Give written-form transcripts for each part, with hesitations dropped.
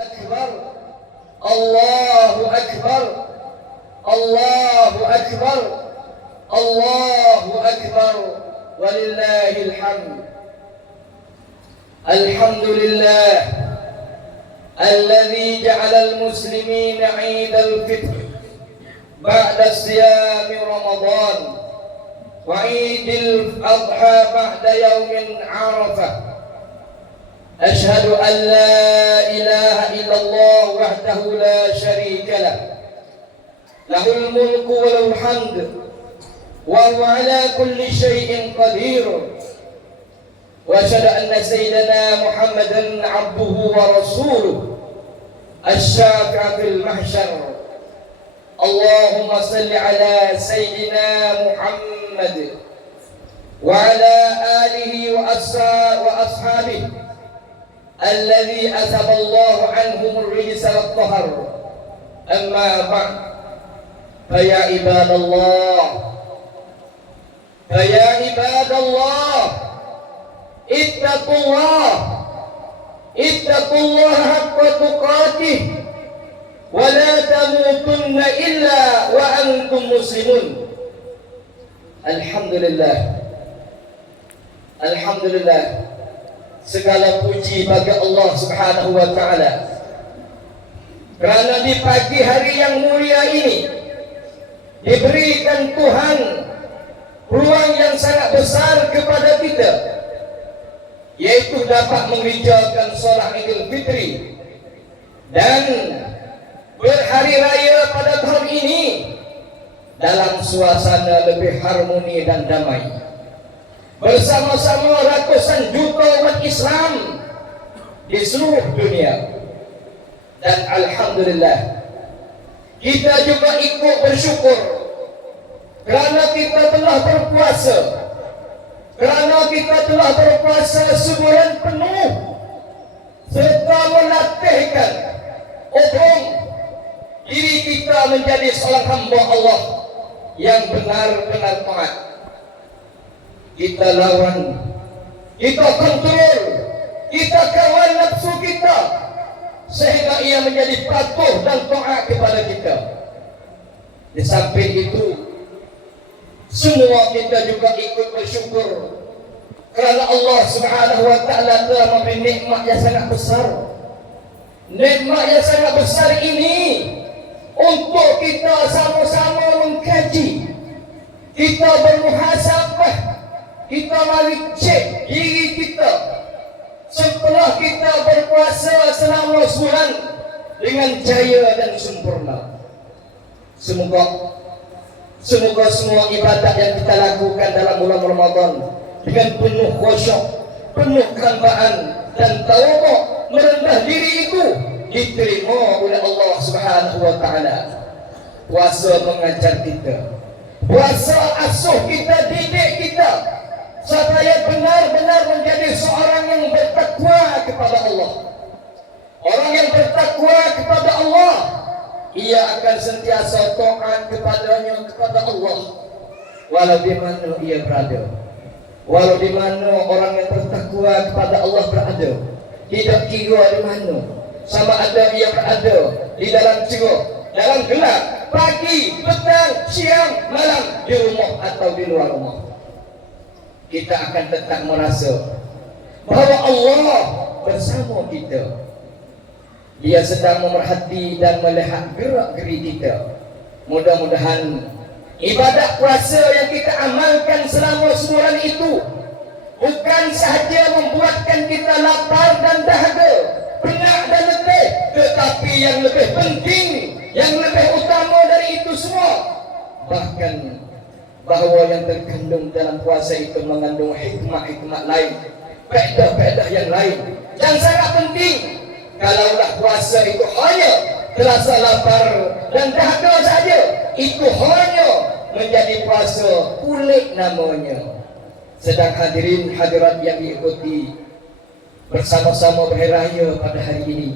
أكبر الله أكبر الله أكبر الله أكبر ولله الحمد. الحمد لله الذي جعل المسلمين عيد الفطر بعد صيام رمضان وعيد الأضحى بعد يوم عرفة. أشهد أن لا إله إلا الله وحده لا شريك له له الملك وله الحمد وهو على كل شيء قدير. وأشهد أن سيدنا محمدا عبده ورسوله الشافع في المحشر. اللهم صل على سيدنا محمد وعلى آله وأصحابه الذي أذهب الله عنهم الرجس والطهر. أما بعد فيا عباد الله اتقوا الله حق تقاته ولا تموتن إلا وأنتم مسلمون. Alhamdulillah, segala puji bagi Allah Subhanahu wa taala. Kerana di pagi hari yang mulia ini diberikan Tuhan peluang yang sangat besar kepada kita, yaitu dapat mengerjakan solat Idul Fitri dan berhari raya pada tahun ini dalam suasana lebih harmoni dan damai bersama-sama ratusan juta umat Islam di seluruh dunia. Dan alhamdulillah, kita juga ikut bersyukur kerana kita telah berpuasa sebulan penuh serta melatihkan hukum diri kita menjadi seorang hamba Allah yang benar-benar taat. Kita lawan, kita kontrol, kita kawal nafsu kita sehingga ia menjadi patuh dan taat kepada kita. Di samping itu, semua kita juga ikut bersyukur kerana Allah Subhanahu wa taala telah memberi nikmat yang sangat besar. Nikmat yang sangat besar ini untuk kita sama-sama mengkaji, kita bermuhasabah, kita mari cek diri kita setelah kita berpuasa selama sebulan dengan jaya dan sempurna. Semoga semua ibadat yang kita lakukan dalam bulan Ramadan dengan penuh khusyuk, penuh kehambaan dan taubat merendah diri itu diterima oleh Allah Subhanahu wa taala. Puasa mengajar kita, puasa asuh kita, didik kita supaya benar-benar menjadi seorang yang bertakwa kepada Allah. Orang yang bertakwa kepada Allah, ia akan sentiasa taat kepadanya, kepada Allah, walau di mana ia berada. Walau di mana orang yang bertakwa kepada Allah berada, tidak kira di mana, sama ada ia berada di dalam ceruk, dalam gelap, pagi, petang, siang, malam, di rumah atau di luar rumah, kita akan tetap merasa bahawa Allah bersama kita. Dia sedang memerhati dan melihat gerak-geri kita. Mudah-mudahan ibadat puasa yang kita amalkan selama sebulan itu bukan sahaja membuatkan kita lapar dan dahaga, penat dan letih, tetapi yang lebih penting, yang lebih utama dari itu semua, bahkan bahawa yang terkandung dalam puasa itu mengandung hikmah-hikmah lain, faedah-faedah yang lain yang sangat penting. Kalaulah puasa itu hanya terasa lapar dan dahaga saja, itu hanya menjadi puasa kulit namanya. Sedang hadirin hadirat yang diikuti bersama-sama berhari raya pada hari ini,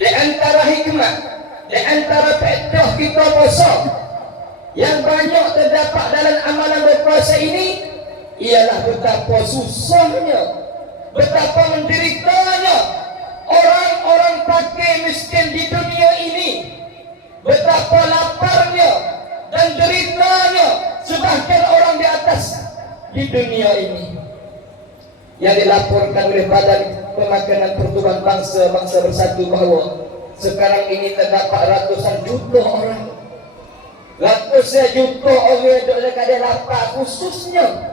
di antara hikmah, di antara faedah kita puasa yang banyak terdapat dalam amalan berpuasa ini ialah betapa susahnya, betapa menderitanya di dunia ini yang dilaporkan oleh Badan Pemakanan Pertumbuhan Bangsa Bersatu bahwa sekarang ini terdapat ratusan juta orang, ratusan juta orang yang dekat di lapar, khususnya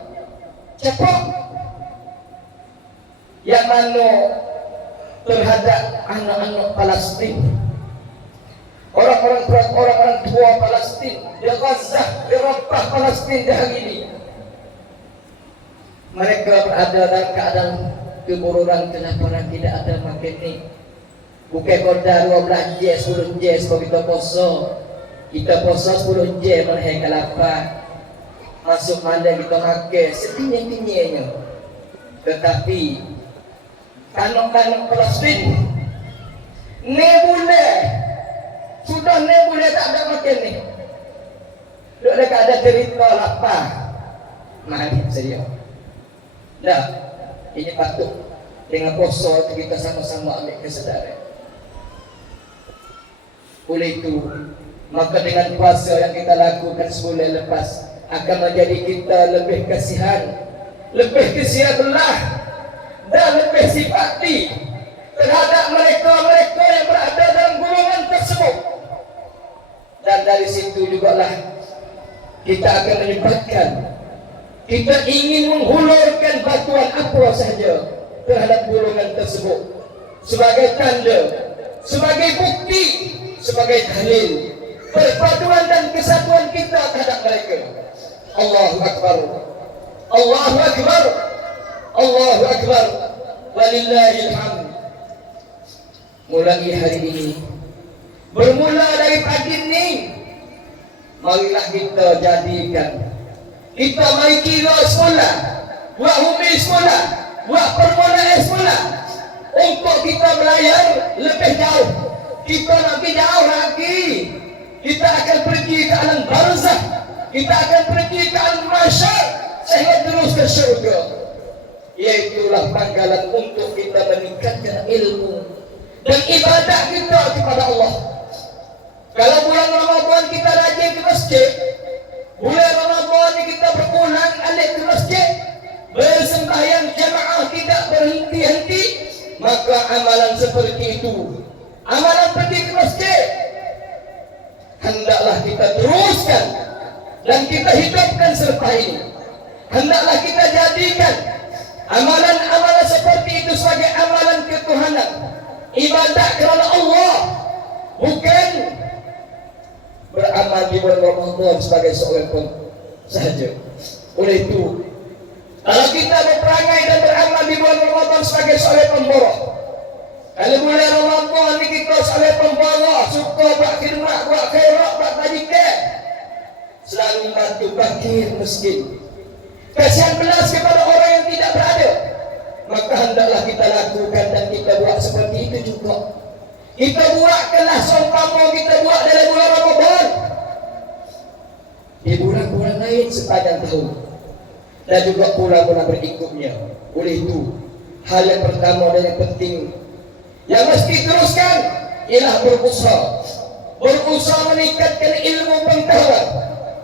cepat yang mana terhadap anak-anak Palestin, orang-orang tua Palestin di Gaza, di Rafah Palestin di hari ini. Mereka berada dalam keadaan keburukan, kelaparan, tidak ada makan. Bukan koda 12 je, 10 je sebab kita poso. Kita poso 10 je mereka lapar. Masuk mana kita makan setinggi-tingginya. Tetapi kanong-kanong Palestin sudah tak ada makan ni. Duk dekat ada cerita lapar. Mari saya. Dah, ini patut dengan poso kita sama-sama ambil kesedaran. Oleh itu, maka dengan puasa yang kita lakukan sebulan lepas akan menjadi kita lebih kasihan belah dan lebih simpati terhadap mereka yang berada dalam golongan tersebut. Dan dari situ jugalah kita akan menyebabkan kita ingin menghulurkan batuan apa saja terhadap golongan tersebut sebagai tanda, sebagai bukti, sebagai dalil perpaduan dan kesatuan kita terhadap mereka. Allahu Akbar, Allahu Akbar, Allahu Akbar, walillahil hamd. Mulai hari ini, bermula dari pagi ini, marilah kita jadikan, kita mari kira semula, buat humi semula, buat permulaan semula, untuk kita melayar lebih jauh. Kita nak pergi jauh lagi. Kita akan pergi ke alam barzakh, kita akan pergi ke alam mahsyar sehingga terus ke syurga. Iaitulah pangkalan untuk kita meningkatkan ilmu dan ibadah kita kepada Allah. Kalau bulan Ramadan kita rajin ke masjid, bulan Ramadan ni kita berulang alik ke masjid, bersembahyang jamaah tidak berhenti-henti, maka amalan seperti itu, amalan pergi ke masjid, hendaklah kita teruskan dan kita hidupkan serta ini. Hendaklah kita jadikan amalan-amalan seperti itu sebagai amalan ketuhanan, ibadah kerana Allah, bukan beramal di bulan Ramadan sebagai seorang pun sahaja. Oleh itu, kalau kita berperangai dan beramal di bulan Ramadan sebagai seorang pemborong, kalau bulan Ramadan ni kita seorang pemborong, suka buat khidmat, buat khairat, buat bajikan, selalu bantu fakir miskin, kasihan belas kepada orang yang tidak berada, maka hendaklah kita lakukan dan kita buat seperti itu juga. Kita buatkanlah seumpama kita buat dalam bulan Ramadan, di bulan-bulan lain sepanjang tahun, dan juga bulan-bulan berikutnya. Oleh itu, hal yang pertama dan yang penting yang mesti teruskan ialah berusaha meningkatkan ilmu pengetahuan.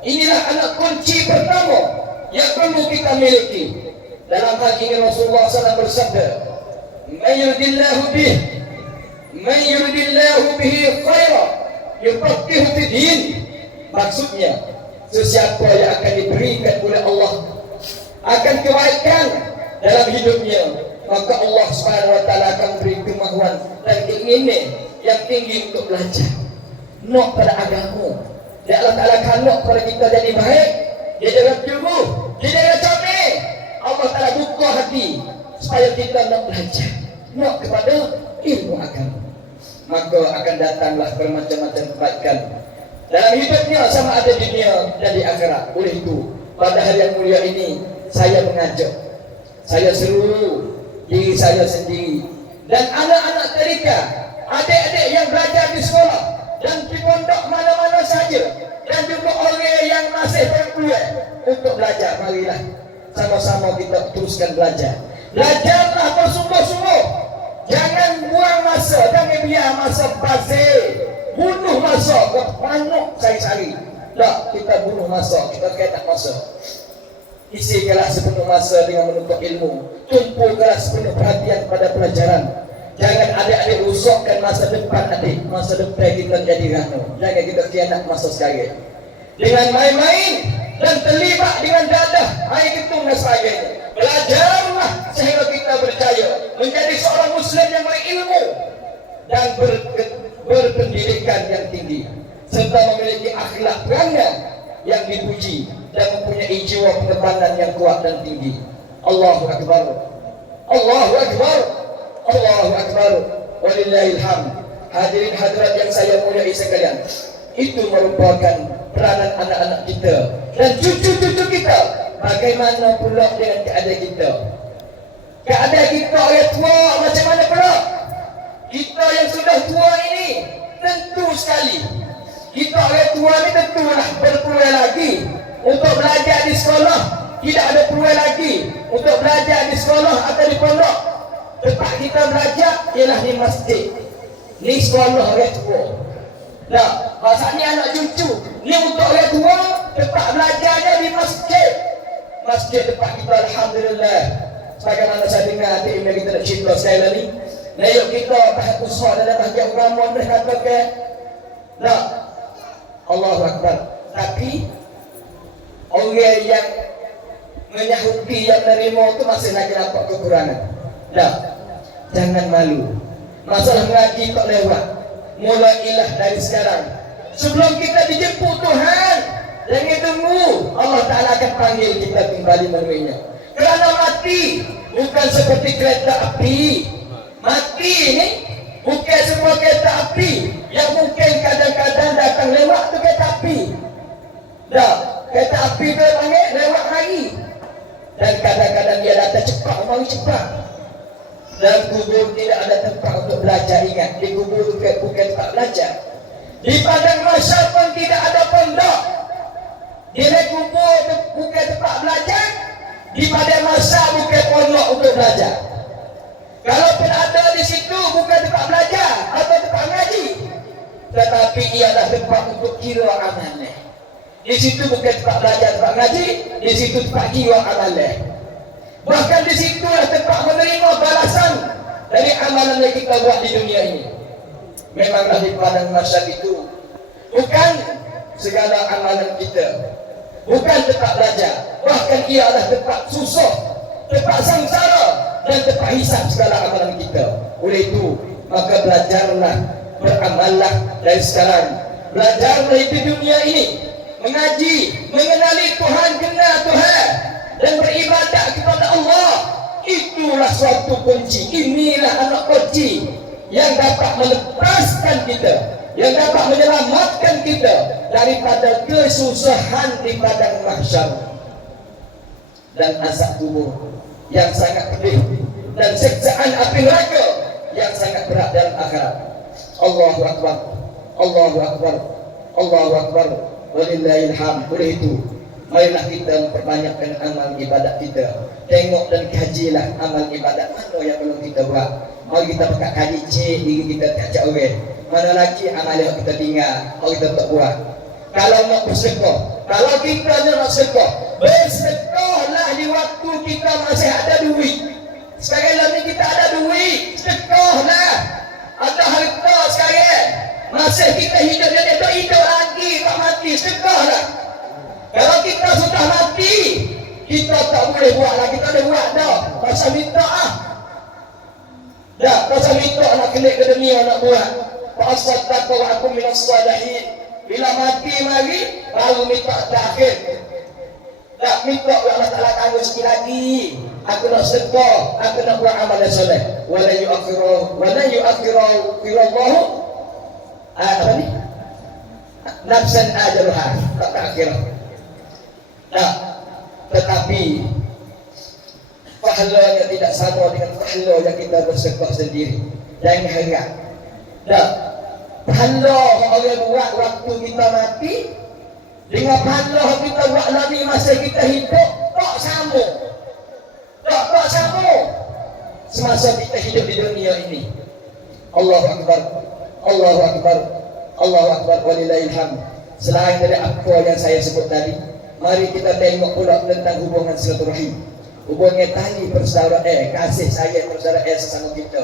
Inilah anak kunci pertama yang perlu kita miliki. Dalam hal ini Rasulullah SAW bersabda, Man yuridillahu bihi khaira yufaqihu fid din. Maksudnya, sesiapa yang akan diberikan oleh Allah akan kebaikan dalam hidupnya, maka Allah Subhanahu wa taala akan beri kemahuan dan keinginan yang tinggi untuk belajar. Nak pada agama. Dan Allah Taala kan nak pada kita jadi baik, dia jangan curu, dia jangan comel. Allah Taala buka hati supaya kita nak belajar, nak kepada ilmu agama. Maka akan datanglah bermacam-macam kebaikan dalam hidupnya, sama ada di dunia dan di akhirat. Oleh itu, pada hari yang mulia ini, saya mengajak, saya seru diri saya sendiri dan anak-anak tadika, adik-adik yang belajar di sekolah dan di pondok mana-mana saja, dan juga orang yang masih berkuliah untuk belajar. Marilah sama-sama kita teruskan belajar. Belajarlah bersungguh-sungguh. Jangan buang masa, jangan biar masa pasir, bunuh masa, ke panuk cari-cari. Tak, kita bunuh masa, kita kena masa. Isikanlah sepenuh masa dengan menuntut ilmu. Tumpukanlah sepenuh perhatian pada pelajaran. Jangan adik-adik rusakkan masa depan adik. Masa depan kita jadi rano. Jangan kita khianat masa sekarang dengan main-main dan terlibat dengan dadah, air ketung dan sebagainya. Belajarlah sehingga kita berjaya menjadi seorang Muslim yang berilmu dan berpendidikan yang tinggi, serta memiliki akhlak perangai yang dipuji dan mempunyai jiwa penerbangan yang kuat dan tinggi. Allahu Akbar, Allahu Akbar, Allahu Akbar, walillahil hamd. Hadirin hadirat yang saya muliai sekalian, itu merupakan peranan anak-anak kita dan cucu-cucu kita. Bagaimana pula dengan keadaan kita? Keadaan kita orang tua macam mana pula? Kita yang sudah tua ini tentu sekali, kita orang tua ni tentulah berpeluang lagi untuk belajar di sekolah. Tidak ada peluang lagi untuk belajar di sekolah atau di pondok. Tempat kita belajar ialah di masjid. Ni sekolah orang tua. Nah, maksudnya anak cucu ni untuk orang tua, tempat belajarnya di masjid. Masjid tempat kita, alhamdulillah. Sebagaimana saya dengar adik email kita nak cerita sekali lagi. Nah, yuk kita tahap usaha dalam bahagian agama mereka katakan, nah, Allahu Akbar. Tapi orang yang menyahuti, yang menerima itu masih lagi nampak kekurangan. Nah, jangan malu. Masalah mengaji tak lewat. Mulailah dari sekarang. Sebelum kita dijemput Tuhan, jangan tunggu. Allah Ta'ala akan panggil kita kembali menemuinya. Kerana mati bukan seperti kereta api. Mati ini bukan semua kereta api yang mungkin kadang-kadang datang lewat tu kereta api. Dah, kereta api tu panggil lewat hari. Dan kadang-kadang dia datang cepat, mau cepat. Dan kubur tidak ada tempat untuk belajar. Ingat, di kubur bukan tempat belajar. Di padang mahsyar pun tidak ada pondok. Di kubur bukan tempat belajar. Di padang mahsyar bukan pondok untuk belajar. Kalaupun ada di situ bukan tempat belajar atau tempat ngaji, tetapi ialah tempat untuk kira amalan. Di situ bukan tempat belajar, tempat ngaji. Di situ tempat kira amalan. Bahkan di situlah tempat menerima balasan dari amalan yang kita buat di dunia ini. Memanglah di padang mahsyar itu bukan segala amalan kita, bukan tempat belajar, bahkan ialah tempat susah, tempat sengsara dan tempat hisab segala amalan kita. Oleh itu, maka belajarlah, beramallah dari sekarang. Belajarlah di dunia ini, mengaji, mengenali Tuhan, kenal Tuhan dan beribadah kepada Allah. Itulah suatu kunci. Inilah anak kunci yang dapat melepaskan kita, yang dapat menyelamatkan kita daripada kesusahan di padang mahsyar dan azab kubur yang sangat pedih dan siksaan api neraka yang sangat berat dalam akhirat. Allahu Akbar, Allahu Akbar, Allahu Akbar, walillahil hamd. Oleh itu, marilah kita memperbanyakkan amal ibadat kita. Tengok dan kajilah amal ibadat mana yang belum kita buat. Mari kita buka kaji cek diri kita tak orang. Mana lagi amal yang kita tinggal, kalau kita tak buat. Kalau nak bersedekah, kalau kita nak sedekah, bersedekahlah di waktu kita masih ada duit. Sekarang ni kita ada duit, sedekahlah. Ada harta sekarang, masih kita hidup dan hidup lagi, tak mati, sedekahlah. Kalau kita sudah mati, kita tak boleh buat lagi, kita boleh buat dah. Pasal minta dah, pasal minta nak kelik ke dunia nak buat. Fa'asaddaqu wa akum minas salihin. Bila mati mari, baru minta terakhir. Tak minta Allah Ta'ala tangguh sikit lagi. Aku nak sedekah, aku nak buat amal yang soleh. Wala yu'akhiru firallahu apa ni? Nafsan ajaluha. Tak terakhir. Nah, tetapi pahalanya tidak sama dengan pahala yang kita bersedekah sendiri. Jangan harap. Nah, pahala orang buat waktu kita mati dengan pahala kita buat lagi masa kita hidup tak sama. Tak sama semasa kita hidup di dunia ini. Allahu Akbar, Allahu Akbar, Allahu Akbar, walillahil hamd. Selain dari apa yang saya sebut tadi, Mari kita tengok pula tentang hubungan silaturahim, hubungan tali persaudaraan, kasih sayang persaudaraan sesama kita.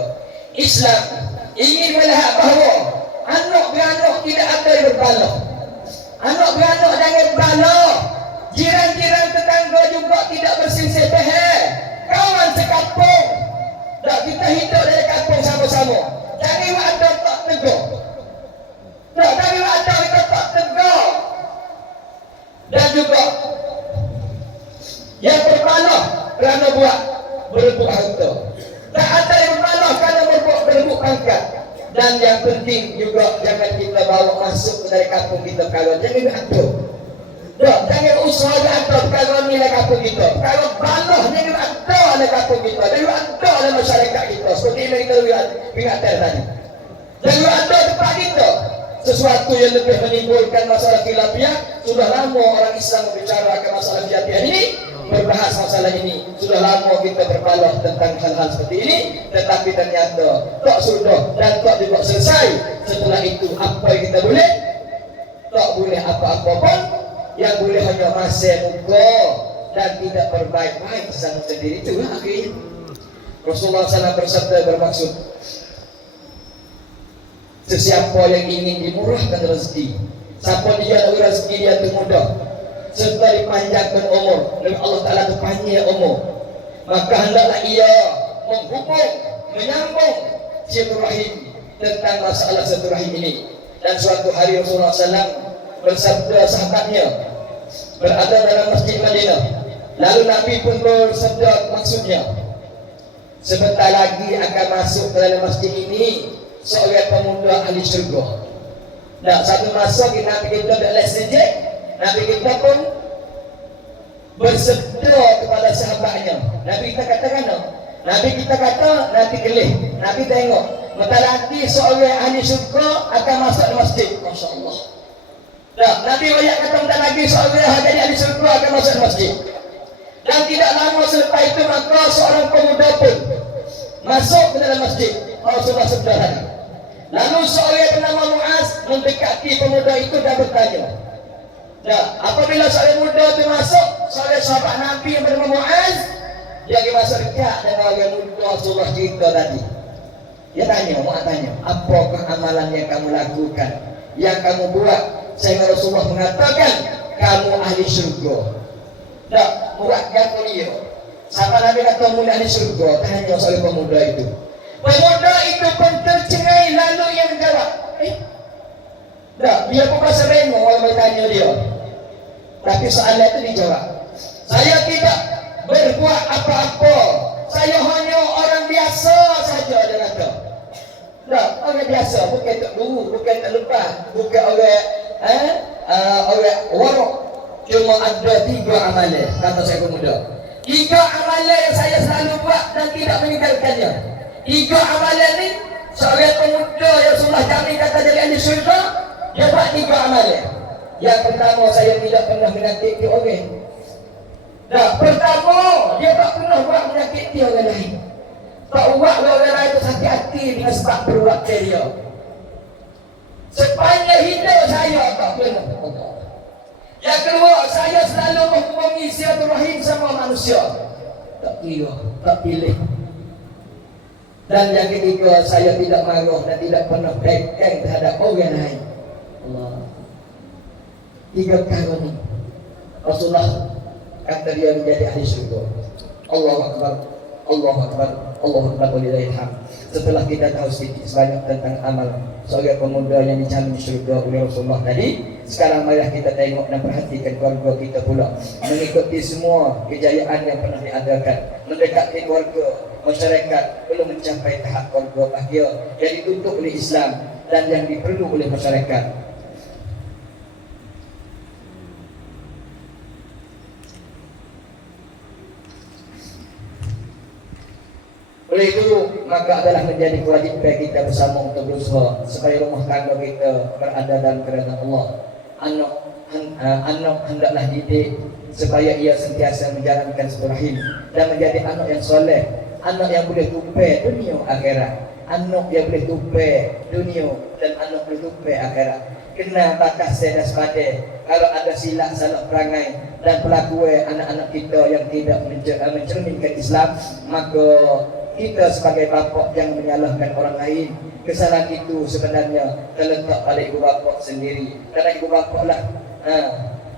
Islam ingin melihat bahawa anak beranak tidak ada yang berbalah. Anak beranak jangan berbalah. Jiran-jiran tetangga juga tidak berselisih pihak. Kawan sekampung. Tak, kita hidup dari kampung sama-sama. Jangan ada tak tegur. Tak, jangan ada kita tak tegur. Dan juga yang berbalah kerana buat berebut harta. Tak ada yang berbalah kerana berebut pangkat. Dan yang penting juga jangan kita bawa masuk dari kampung kita kalau jangan ada. Tak, jangan usaha ada kalau nilai kampung kita. Kalau balah jangan ada dalam kampung kita. Jangan ada dalam masyarakat kita. Seperti yang kita lihat tadi. Jangan ada tempat kita. Sesuatu yang lebih menimbulkan masalah khilafiyah. Sudah lama orang Islam membicarakan masalah khilafiyah ini, berbahas masalah ini. Sudah lama kita berbalah tentang hal-hal seperti ini, tetapi ternyata tak sudah dan tak juga selesai. Setelah itu apa yang kita boleh? Tak boleh apa-apa pun. Yang boleh hanya masih muka dan tidak berbaik-baik sesama sendiri. Itulah akhirnya Rasulullah SAW bersabda bermaksud, sesiapa yang ingin dimurahkan rezeki, siapa dia nak rezeki dia tu mudah serta dipanjangkan umur, dan Allah Ta'ala tu panjang umur, maka hendaklah ia menghubung, menyambung silaturahim tentang masalah silaturahim ini. Dan suatu hari Rasulullah SAW bersabda sahabatnya berada dalam masjid Madinah, lalu Nabi pun bersabda maksudnya, sebentar lagi akan masuk ke dalam masjid ini seorang pemuda ahli syurga. Nah, satu masa Nabi kita dalam sejak, Nabi kita pun bersabda kepada sahabatnya. Nabi kita katakan, Nabi kita kata, Nabi kelih, Nabi tengok, bentar lagi seorang ahli syurga akan masuk ke masjid. Masya Allah. Nah, Nabi banyak kata bentar lagi seorang jadi ahli syurga akan masuk ke masjid. Dan tidak lama selepas itu maka seorang pemuda pun masuk ke dalam masjid. Rasulullah sebutkan. Lalu seorang bernama Muaz mendekati pemuda itu dan bertanya. Nah, apabila seorang muda itu masuk, seorang sahabat Nabi yang bernama Muaz, dia masuk dekat dengan orang muda Rasulullah cerita tadi. Dia tanya, Muaz tanya, apakah amalan yang kamu lakukan, yang kamu buat sehingga Rasulullah mengatakan kamu ahli syurga? Tak, Muaz kata dia. Sahabat Nabi kata muda ahli syurga, tanya seorang pemuda itu. Pemuda itu pun tercengai lalu ia menjawab, tak, dia pun rasa remo orang bertanya dia. Tapi soalan itu dijawab, saya tidak berbuat apa-apa, saya hanya orang biasa saja, dia kata. Tak, orang biasa, bukan tak guru, bukan tak lepas, bukan orang orang warok. Cuma ada 3 amalan, kata saya pemuda. 3 amalan yang saya selalu buat dan tidak meninggalkannya. 3 amalan ni, seorang pemuda yang Rasulullah jamin kata jadi ahli syurga, dia buat 3 amalan. Yang pertama, saya tidak pernah menyakiti orang. Nah, pertama, dia tak pernah buat menyakiti orang lain. Tak buat orang lain itu sakit hati dengan sebab perbuatan dia. Sepanjang hidup saya tak pernah. Yang kedua, saya selalu menghubungi silaturahim sama manusia. Tak kira, tak pilih. Dan yang ketiga, saya tidak marah dan tidak pernah bengkang terhadap orang lain. Allah. 3 perkara ini Rasulullah kata dia menjadi ahli syurga. Allahu Akbar, Allahu Akbar, Allahu Akbar walillahil hamd. Setelah kita tahu sedikit sebanyak tentang amal seorang pemuda yang dijamin syurga oleh Rasulullah tadi, sekarang marilah kita tengok dan perhatikan keluarga kita pula, mengikuti semua kejayaan yang pernah diadakan, mendekati keluarga, masyarakat belum mencapai tahap keluarga bahagia yang dituntut oleh Islam dan yang diperlu oleh masyarakat. Oleh itu, maka adalah menjadi kewajiban kita bersama untuk berusaha supaya rumah tangga kita berada dalam kerajaan Allah. Anak hendaklah didik supaya ia sentiasa menjalankan silaturahim dan menjadi anak yang soleh, anak yang boleh tupai dunia akhirat, anak yang boleh tupai dunia dan anak boleh tupai akhirat. Kena batas dan waspada. Kalau ada silap salah perangai, dan pelaku anak-anak kita yang tidak mencerminkan Islam, maka kita sebagai bapa yang menyalahkan orang lain. Kesalahan itu sebenarnya terletak pada ibu bapa sendiri. Kerana ibu bapa lah,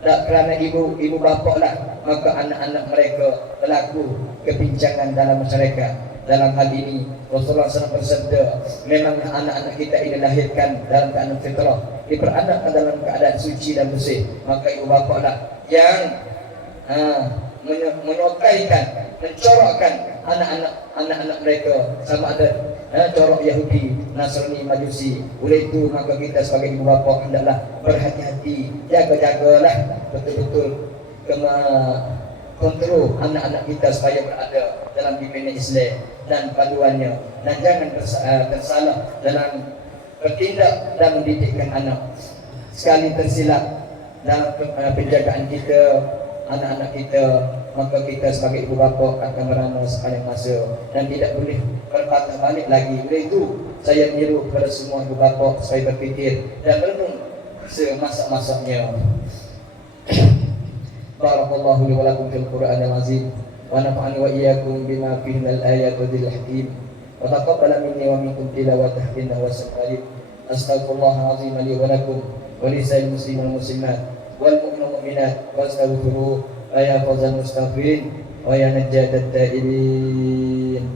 kerana ibu bapa lah, maka anak-anak mereka berlaku kebincangan dalam masyarakat. Dalam hal ini Rasulullah SAW bersabda, memanglah anak-anak kita ini dilahirkan dalam keadaan fitrah, diperanakkan dalam keadaan suci dan bersih. Maka ibu bapa lah yang menyokaikan, mencorokkan anak-anak mereka sama ada corok Yahudi, Nasrani, Majusi. Oleh itu maka kita sebagai ibu bapa hendaklah berhati-hati, jaga-jagalah betul-betul kena kontrol anak-anak kita supaya berada dalam bimbingan Islam dan paduannya, dan jangan tersalah dalam bertindak dan mendidikkan anak. Sekali tersilap dalam penjagaan kita anak-anak kita, maka kita sebagai ibu bapa akan merana sepanjang masa dan tidak boleh berpatah balik lagi. Oleh itu saya menyeru kepada semua ibu bapa supaya berfikir dan merenung semasak-masaknya. Barakallahu li wa lakum fil Qur'anil azim wa nafa'ani wa iyyakum bima fihi minal ayati wal hakim wa taqabbala minni wa minkum tilawatahu innahu was-sami'ul alim. Astaghfirullahal azim li wa lakum wa li sa'il muslimin wal muslimat wal mu'minin wal mu'minat wastaghfiruhu ya fawzal mustaghfirin wa ya najjatat taibin.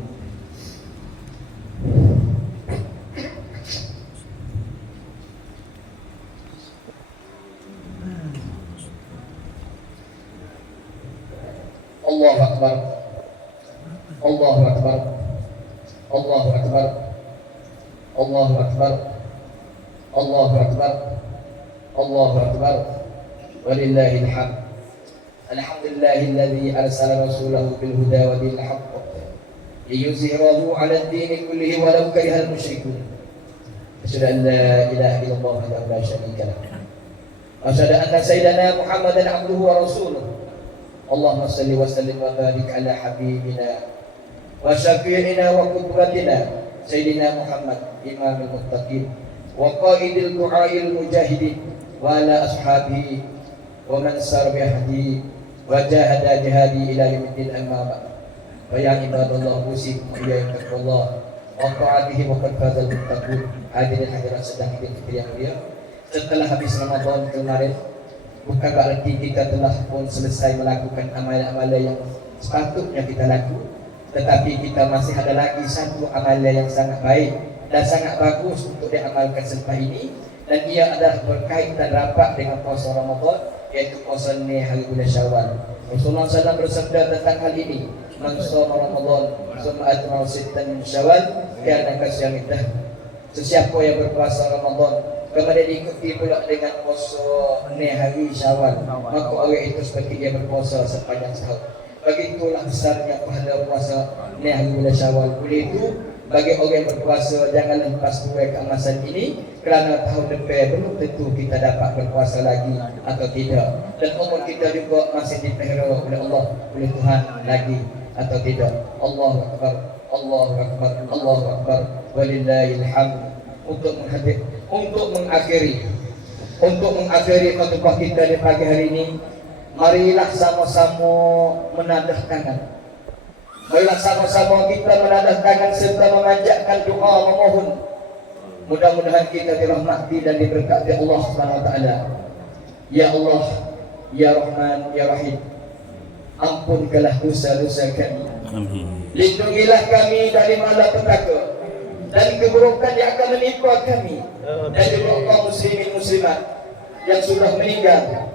Allahu Akbar, Allahu Akbar, Allahu Akbar, Allahu Akbar, Allahu Akbar, Allahu Akbar, walillahil hamd. Alhamdulillahilladzi arsala rasulahu bil huda wa dinil haqq liyuzhirahu 'ala ad-din kullihi walau karihal musyrikun. Asyhadu an la ilaha illallah wahdahu la syarika lah. Asyhadu anna sayyidana Muhammadan 'abduhu wa rasuluh. Allahumma salli wa sallim wa barik ala habibina wa syafi'ina wa qudwatina sayyidina Muhammad imamil muttaqin wa qaidil du'ail mujahidin wa ala ashabihi wa man sar bi hadi wa jahada jihadi ila yaumiddin. Amma ba'd. Wa ya ibadallah usikum ya taqwallah wa ta'atihi wa qad fazal muttaqun. Hadirin hadirat sedang yang mulia, setelah habis Ramadan kemarin, bukan berarti kita telah pun selesai melakukan amalan-amalan yang sepatutnya kita lakukan, tetapi kita masih ada lagi satu amalan yang sangat baik dan sangat bagus untuk diamalkan selepas ini, dan ia adalah berkaitan rapat dengan puasa Ramadan, yaitu puasa ni hari bulan Syawal. Rasulullah SAW bersabda tentang hal ini, man shoma Ramadan summa atma'u sittan min Syawal kana kasyamid dahr. Sesiapa yang berpuasa Ramadan kemudian diikuti pula dengan puasa ni hari Syawal, maka orang itu seperti dia berpuasa sepanjang tahun. Begitulah besarnya pahala puasa ni hari bulan Syawal. Oleh itu bagi orang yang berpuasa janganlah lepas buai keemasan ini, kerana tahun depan belum tentu kita dapat berpuasa lagi atau tidak, dan umur kita juga masih dipelihara oleh Allah, oleh Tuhan lagi atau tidak. Allahu Akbar, Allahu Akbar, Allahu Akbar, walillahil hamd. Untuk mengakhiri khutbah kita di pagi hari ini, marilah sama-sama menadah tangan. Marilah sama-sama kita menadah tangan serta memanjatkan doa memohon. Mudah-mudahan kita dirahmati dan diberkati Allah SWT. Ya Allah, Ya Rahman, Ya Rahim, ampunkanlah dosa-dosa kami. Lindungilah kami dari malapetaka dan keburukan yang akan menimpa kami, dan juga kaum muslimin muslimat yang sudah meninggal,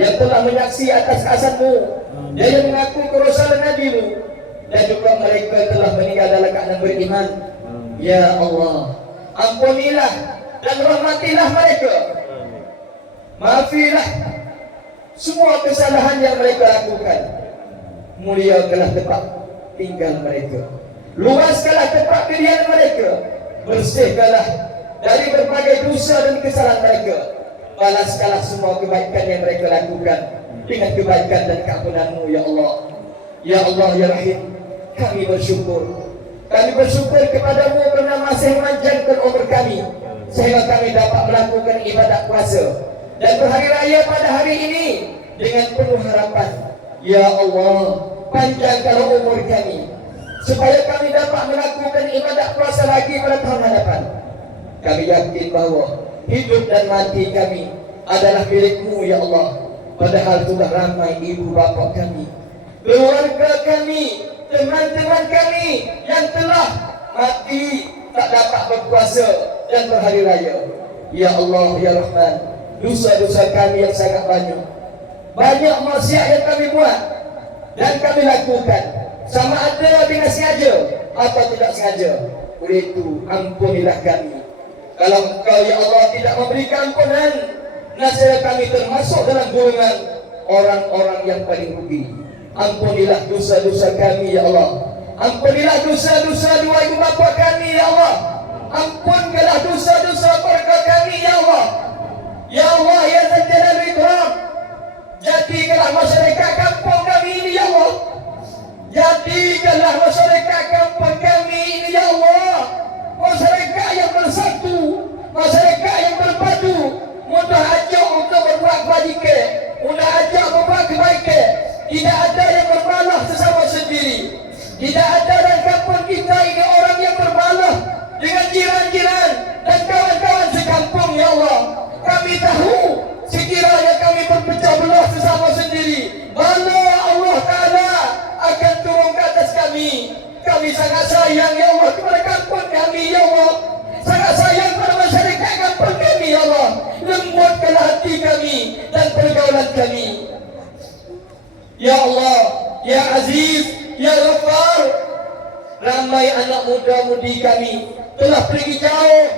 yang telah menyaksi atas keasamu dan yang mengaku kerasalan Nabi-Mu, dan juga mereka telah meninggal dalam keadaan beriman. Ya Allah, ampunilah dan rahmatilah mereka. Maafilah semua kesalahan yang mereka lakukan. Muliakanlah tempat tinggal mereka, luaskanlah tempat kediaman mereka, bersihkanlah dari berbagai dosa dan kesalahan mereka. Balaskanlah semua kebaikan yang mereka lakukan dengan kebaikan dan keampunan-Mu, ya Allah. Ya Allah, Ya Rahim, kami bersyukur kepada-Mu kerana masih memanjangkan umur kami sehingga kami dapat melakukan ibadat puasa dan berhari raya pada hari ini. dengan penuh harapan, Ya Allah, panjangkanlah umur kami supaya kami dapat melakukan ibadah puasa lagi pada tahun hadapan. Kami yakin bahawa hidup dan mati kami adalah milik-Mu, Ya Allah. Padahal sudah ramai ibu bapa kami, keluarga kami, teman-teman kami yang telah mati tak dapat berpuasa dan berhari raya. Ya Allah, Ya Rahman, dosa-dosa kami yang sangat banyak. Banyak maksiat yang kami buat dan kami lakukan, sama ada dengan sengaja atau tidak sengaja. Oleh itu, ampunilah kami. Kalau Engkau, Ya Allah, tidak memberikan ampunan, nasib kami termasuk dalam golongan orang-orang yang paling rugi. Ampunilah dosa-dosa kami, Ya Allah. Ampunilah dosa-dosa dua ibu bapa kami, Ya Allah. Ampunkanlah dosa-dosa keluarga kami, Ya Allah. Ya Allah, Ya Dzal Jalali wal Ikram, jadikanlah masyarakat kampung kami ini, Ya Allah. Jadikanlah masyarakat kampung kami ini, Ya Allah, masyarakat yang bersatu, masyarakat yang berpadu, mudah ajak untuk berbuat kebajikan, mudah ajak berbuat kebaikan. Tidak ada yang bermalah sesama sendiri. Tidak ada dalam kampung kita ini orang yang bermalah dengan jiran-jiran dan kawan-kawan sekampung, Ya Allah. Kami tahu sekiranya kami berpecah belah sesama sendiri, bala Allah Ta'ala akan turun ke atas kami. Kami sangat sayang, Ya Allah, kepada kampung kami, Ya Allah. Sangat sayang kepada masyarakat kampung kami, Ya Allah. Lembutkanlah hati kami dan pergaulan kami, Ya Allah, Ya Aziz, Ya Ghaffar. Ramai anak muda-mudi kami telah pergi jauh,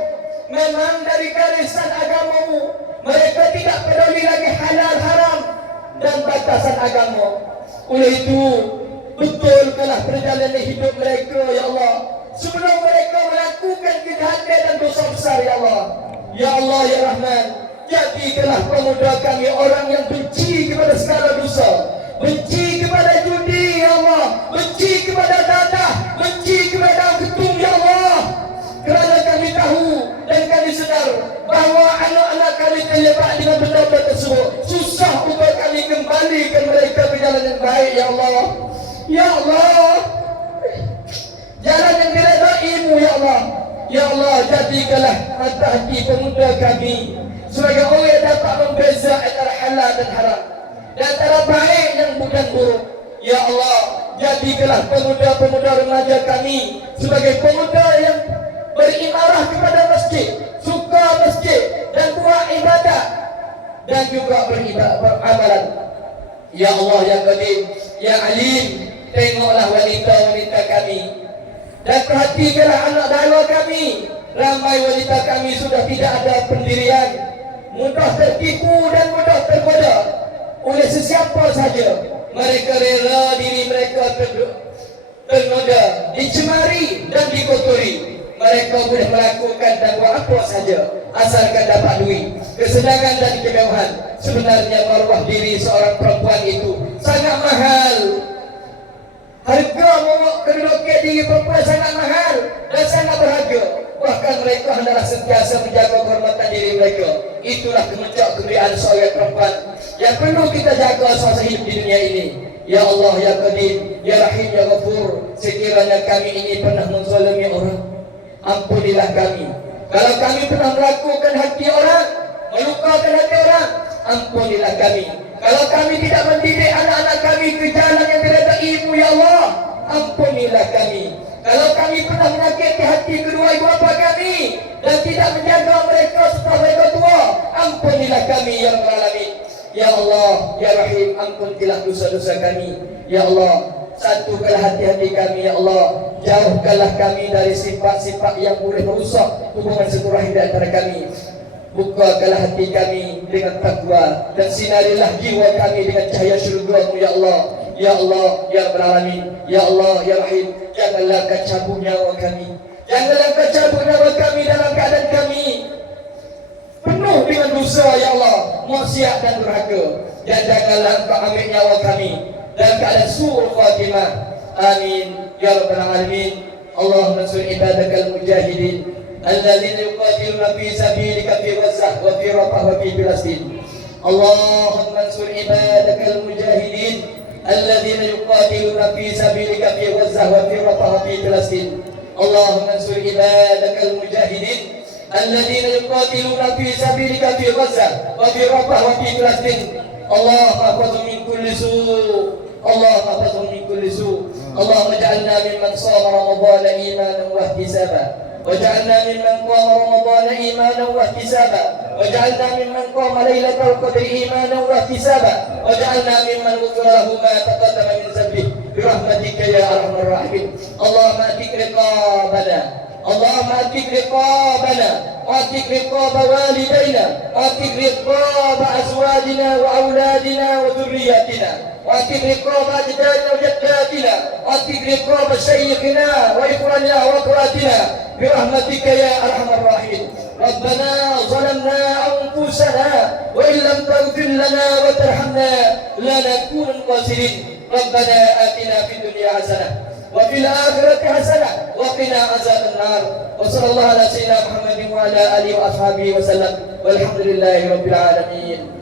memang dari garisan agamamu. Mereka tidak peduli lagi halal haram dan batasan agama. Oleh itu, betulkanlah perjalanan hidup mereka, Ya Allah, sebelum mereka melakukan kejahatan dan dosa besar, Ya Allah. Ya Allah, Ya Rahman, jadikanlah pemuda kami orang yang benci kepada segala dosa, benci kepada judi, Ya Allah, benci kepada dadah, benci kepada ketum, Ya Allah. Kerana kami tahu dan kami sedar bahawa anak-anak kami terlibat dengan benda-benda tersebut, susah untuk kami kembalikan mereka ke jalan yang baik, Ya Allah. Ya Allah, jalan yang diredai-Mu, Ya Allah. Ya Allah, jadikanlah mata hati pemuda kami sebagai orang yang dapat membeza antara halal dan haram, dan antara baik dan bukan buruk. Ya Allah, jadikanlah pemuda-pemuda remaja kami sebagai pemuda yang berimarah kepada masjid, suka masjid dan buat ibadah dan juga beramalan. Ya Allah, Ya Qadir, Ya Alim, tengoklah wanita-wanita kami dan perhatikanlah anak dara kami. Ramai wanita kami sudah tidak ada pendirian, mudah tertipu dan mudah tergoda oleh sesiapa saja. Mereka rela diri mereka tergoda, dicemari dan dikotori. Mereka boleh melakukan dan buat apa saja asalkan dapat duit, kesenangan dan kemewahan. Sebenarnya maruah diri seorang perempuan itu sangat mahal. Harga momok kedudukan diri perempuan sangat mahal dan sangat berharga. Bahkan mereka hendaklah sentiasa menjaga kehormatan diri mereka. Itulah kemuliaan kemuliaan seorang perempuan yang perlu kita jaga semasa hidup di dunia ini. Ya Allah, Ya Qadir, Ya Rahim, Ya Ghafur, sekiranya kami ini pernah menzalimi orang, ampunilah kami. Kalau kami pernah melakukan hati orang, melukakan hati orang, ampunilah kami. Kalau kami tidak mendidik anak-anak kami ke jalan yang diredai-Mu, Ya Allah, ampunilah kami. Kalau kami pernah menyakiti hati kedua ibu bapa kami dan tidak menjaga mereka setelah mereka tua, ampunilah kami, Ya Rabbal Alamin. Ya Allah, Ya Rahim, ampunilah dosa-dosa kami. Ya Allah, satukanlah hati-hati kami, Ya Allah. Jauhkanlah kami dari sifat-sifat yang boleh merusak hubungan silaturahim di antara kami. Bukakanlah hati kami dengan takwa dan sinarilah jiwa kami dengan cahaya syurga-Mu, Ya Allah. Ya Allah, Ya Rabbal Alamin. Ya Allah, Ya Rahim, janganlah Kau cabut nyawa kami. Janganlah Kau cabut nyawa kami dalam keadaan kami penuh dengan dosa, Ya Allah, maksiat dan durhaka. Dan janganlah Engkau ambil nyawa kami dalam keadaan su'ul khatimah. Amin, Ya Rabbal Alamin. Allahumma ansur ibadakal mujahidin alladzina yuqatiluna fi sabilika fi Gaza wa fi Rafah wa fi Filastin. اللهم انصر عبادك المجاهدين الذين يقاتلون في سبيلك في غزة وفي رفح في فلسطين. اللهم انصر عبادك المجاهدين الذين يقاتلون في سبيلك في غزة وفي رفح وفي فلسطين. اللهم احفظهم من كل سوء، اللهم احفظهم من كل سوء. اللهم اجعلنا ممن صام رمضان ايمانا واحتسابا، واجعلنا ممن قام رمضان ايمانا واحتسابا، واجعلنا ممن قام ليلة القدر ايمانا واحتسابا، واجعلنا ممن غفر له ما تقدم من ذنبه برحمتك يا ارحم الراحمين. اللهم اتق رقابنا، اللهم اتق رقابنا، واتق رقاب والدينا، واتق رقاب ازواجنا واولادنا وذرياتنا، واتق رقاب اجدادنا وجداتنا، واتق رقاب شيخنا واخواننا واخواتنا برحمتك يا ارحم الراحمين. ربنا ظلمنا انفسنا وان لم تغفر لنا وترحمنا لنكون من الخاسرين. ربنا اتنا في الدنيا حسنه وفي الآخرة حسنة وقنا عذاب النار. وصلى الله على سيدنا محمد وعلى آله وأصحابه وسلم، والحمد لله رب العالمين.